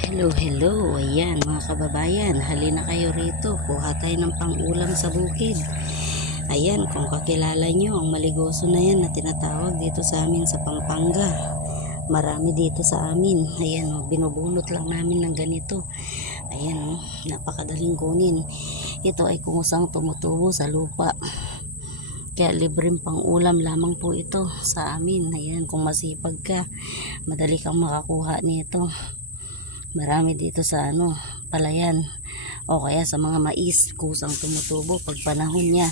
Hello, hello. Ayan mga kababayan, halina kayo rito. Kuha tayo ng pang-ulam sa bukid. Ayan, kung kakilala nyo, ang maligoso na yan na tinatawag dito sa amin sa Pampanga. Marami dito sa amin. Ayan, binubunot lang namin ng ganito. Ayan, napakadaling kunin. Ito ay kusang tumutubo sa lupa. Kaya libreng pang-ulam lamang po ito sa amin. Ayan, kung masipag ka, madali kang makakuha nito. Marami dito sa palayan o kaya sa mga mais, kusang tumutubo pag panahon niya.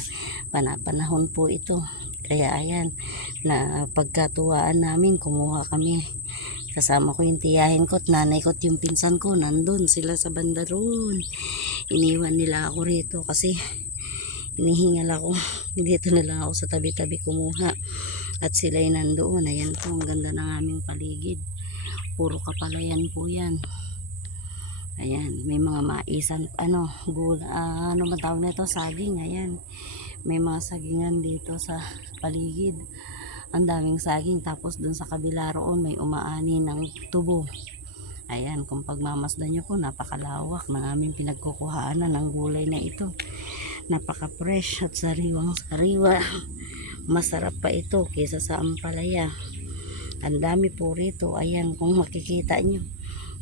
Panahon po ito. Kaya ayan, na pagkatuwaan namin, kumuha kami. Kasama ko yung tiyahin ko at nanay ko at yung pinsan ko. Nandun sila sa banda roon. Iniwan nila ako rito kasi hinihingal ako. Dito na lang ako sa tabi-tabi kumuha. At sila'y nandoon. Ayan po, ang ganda ng aming paligid. Puro kapalayan po yan. Ayan, may mga maisan, ano man tawag na ito, saging. Ayan, may mga sagingan dito sa paligid. Ang daming saging. Tapos dun sa kabila roon, may umaani ng tubo. Ayan, kung pagmamasdan nyo po, napakalawak ng aming pinagkukuhaanan ng gulay na ito. Napaka-fresh at sariwang sariwa. Masarap pa ito kaysa sa ampalaya. Ang dami po rito. Ayan, kung makikita nyo,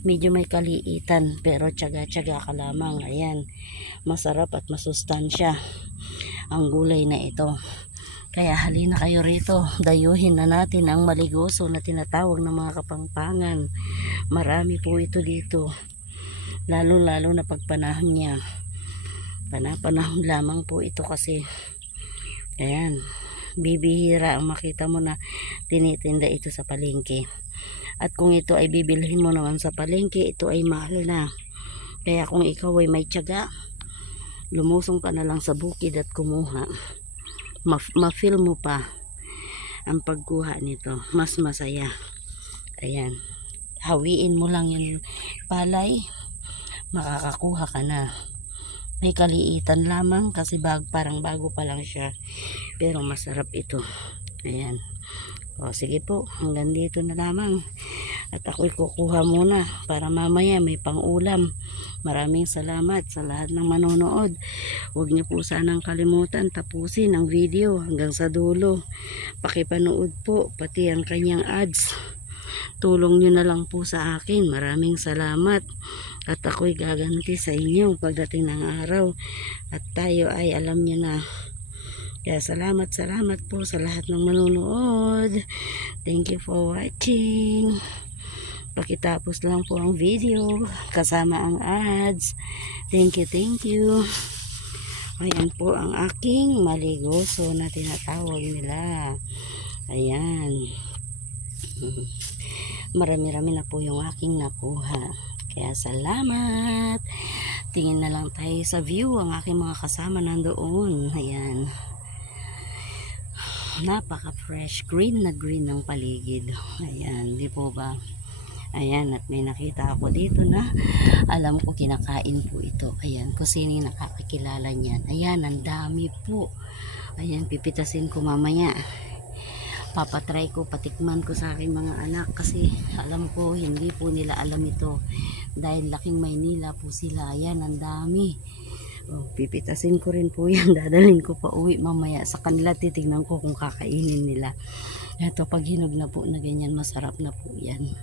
medyo may kaliitan pero tiyaga-tiyaga ka lamang. Ayan, masarap at masustansya ang gulay na ito. Kaya halina kayo rito, dayuhin na natin ang maligoso na tinatawag ng mga Kapampangan. Marami po ito dito, lalo na pagpanahon niya. Panahon lamang po ito kasi. Ayan, bibihira ang makita mo na tinitinda ito sa palengke. At kung ito ay bibilhin mo naman sa palengke, ito ay mahal na. Kaya kung ikaw ay may tiyaga, lumusong ka na lang sa bukid at kumuha. Ma-feel mo pa ang pagkuha nito. Mas masaya. Ayan. Hawiin mo lang yung palay, makakakuha ka na. May kaliitan lamang kasi parang bago pa lang siya. Pero masarap ito. Ayan. O sige po, hanggang dito na lamang. At ako'y kukuha muna para mamaya may pang-ulam. Maraming salamat sa lahat ng manonood. Huwag niyo po sanang kalimutan tapusin ang video hanggang sa dulo. Pakipanood po pati ang kanyang ads. Tulong niyo na lang po sa akin. Maraming salamat. At ako'y gaganti sa inyo pagdating ng araw. At tayo ay alam niyo na. Kaya salamat po sa lahat ng manonood. Thank you for watching. Pakitapos lang po ang video kasama ang ads. Thank you. Ayan po ang aking maligoso na tinatawag nila. Ayan. Marami-rami na po yung aking nakuha. Kaya salamat. Tingin na lang tayo sa view. Ang aking mga kasama nandoon. Ayan. Napaka-fresh. Green na green ng paligid. Ayan. Di po ba? Ayan, at may nakita ako dito na alam ko kinakain po ito. Ayan, kung sino yung nakakakilala niyan. Ayan, ang dami po. Ayan, pipitasin ko mamaya. Papatry ko, patikman ko sa aking mga anak kasi alam ko hindi po nila alam ito. Dahil laking Maynila po sila. Ayan, ang dami. Oh, pipitasin ko rin po yan. Dadalhin ko pa uwi mamaya sa kanila. Titignan ko kung kakainin nila. Ito, pag hinog na po na ganyan, masarap na po yan.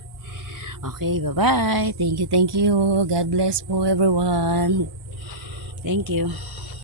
Okay, bye-bye. Thank you. God bless po everyone. Thank you.